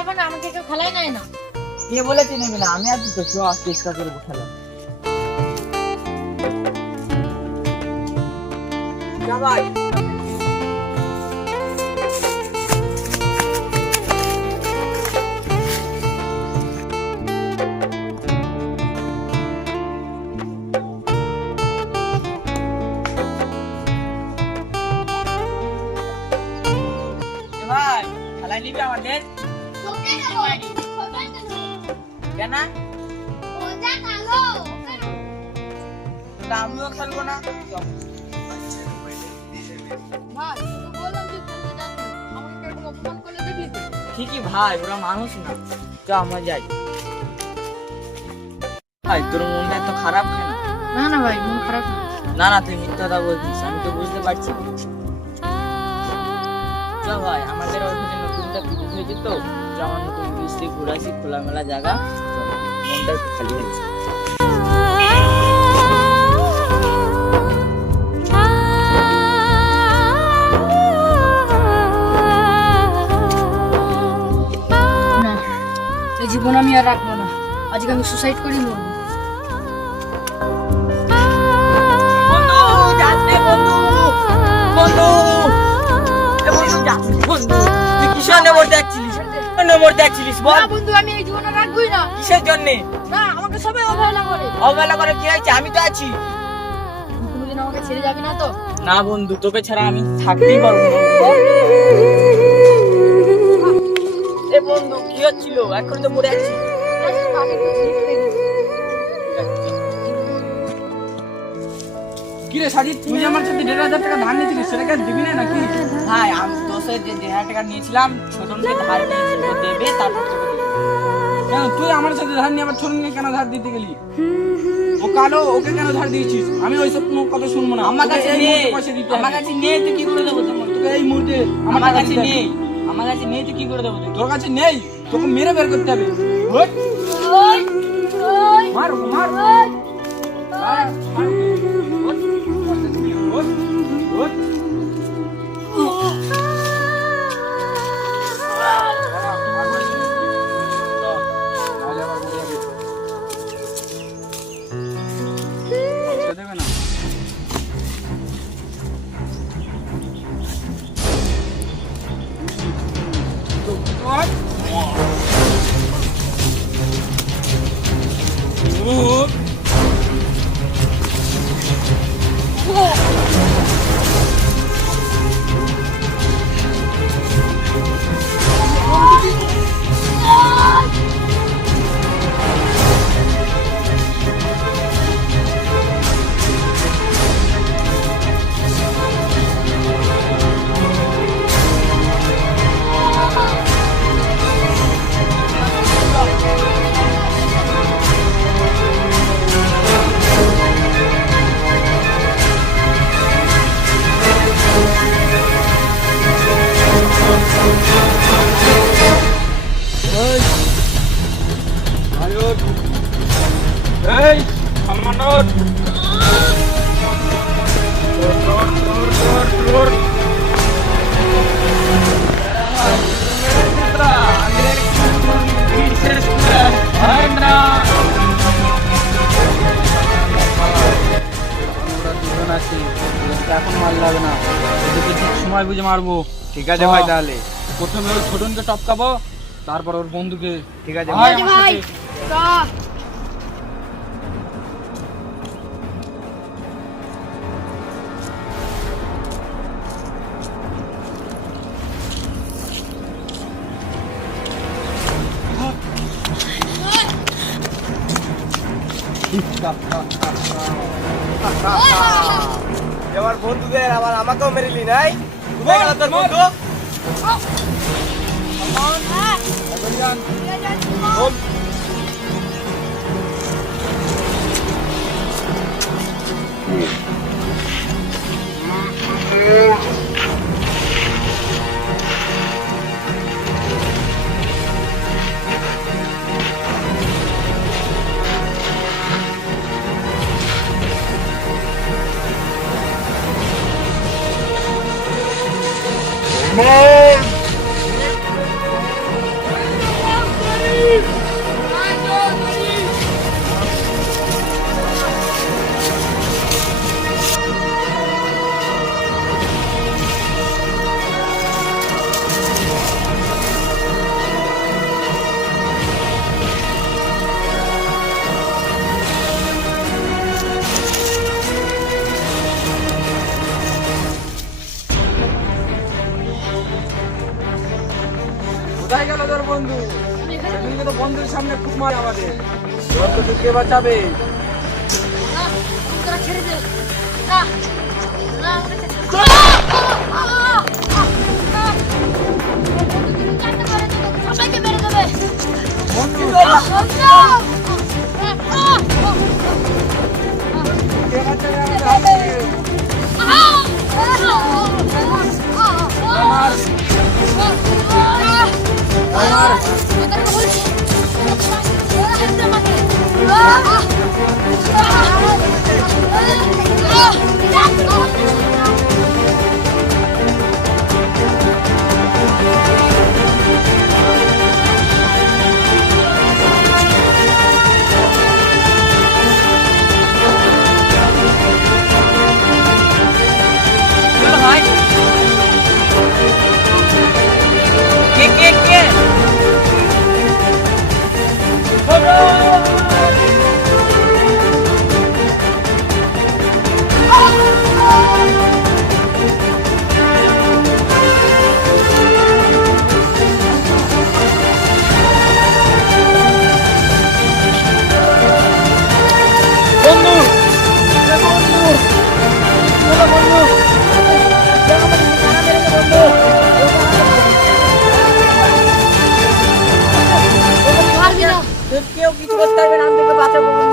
এখন আমাকে কেউ খেলায় নেয় না। কে বলেছে নেবে না? আমি আছি তো, চেষ্টা করবো খেলা। যা ভাই। ভাই খেলায় নিবি আমাদের? কেন? আমিও খেলবো না। ঠিকই ভাই, ওরা মানুষ না। চ আমরা যাই। ভাই তোর মনটা এত খারাপ কেন? না না ভাই, মন খারাপ না। না না, তুই মিথ্যা কথা বলছিস, আমি তো বুঝতে পারছি। চ ভাই, আমাদের ওখানে নতুনটা ব্রিজ হয়েছে তো, চ আমার নতুন ব্রিজ থেকে ঘুরে আসি, খোলামেলা জায়গা। মনটা একটু খালি হয়েছে। এই জীবন আমি আর রাখবো না, আজকে আমি সুসাইড করে মরবো। কিসের জন্য? আমাকে সবাই অবহেলা করে। অবহেলা করে কি হয়েছে? আমি তো আছি। কোনোদিন আমাকে ছেড়ে যাবি না তো? না বন্ধু, তোকে ছাড়া আমি থাকতেই পারবো না। এ বন্ধু, কি হচ্ছিল? এখন তো পড়ে আছি। কিরে সাজিদ, তুই আমার সাথে 1,500 টাকা ধার নিয়েছিলিস, সেটাকে দিবি না নাকি? ভাই আমি তোর যে 1,500 টাকা নিয়েছিলাম, ছোটনকে ধার নিয়েছি, ও দেবে তারপর তোকে দেবো। কেন তুই আমার সাথে ধার নিয়ে আবার ছোটনকে কেন ধার দিতে গেলি? ও কালো, ওকে কেন ধার দিয়েছিস? আমি ওইসব কোনো কথা শুনবো না। আমার কাছে এই নেই, মুহূর্তে পয়সা দিতে হবে। আমার কাছে নেই, তুই কি করে দেবো? তোকে এই মুহূর্তে আমার টাকা কাছে দিতে হবে। নেই, আমার কাছে নেই, তুই কি করে দেবো? তোর কাছে নেই, তোকে মেরে বের করতে হবে। ওই, মার ওকে, মার। মার, মার ওকে। ওই, ওই, ওই। দেবে না। এই সালমানর এখন মার লাগে না, ওদেরকে ঠিক সময় বুঝে মারবো। ঠিক আছে ভাই, তাহলে প্রথমে ওই ছোটনকে টপকাবো, তারপর ওর বন্ধুকে। ঠিক আছে ভাই, ভাই। আমার ভাই সাথে। এবার বন্ধুদের আবার আমাকেও মেরেলি নাই? তুমি গেল তোর বন্ধু? তোর বন্ধু সেদিনকে তো বন্ধুর সামনে খুব মার আমাদের তোর তো কে বাঁচাবে না তোরা ছেড়ে দে না না আমাকে সবাইকে মেরে দেবে বন্ধু কে বাঁচাবে আমাদের হাত থেকে? ভাই কে কে কে বন্ধু বন্ধু বন্ধু পারবি না কেউ কিছু করতে পারবে না আমি তোকে বাঁচাবো বন্ধু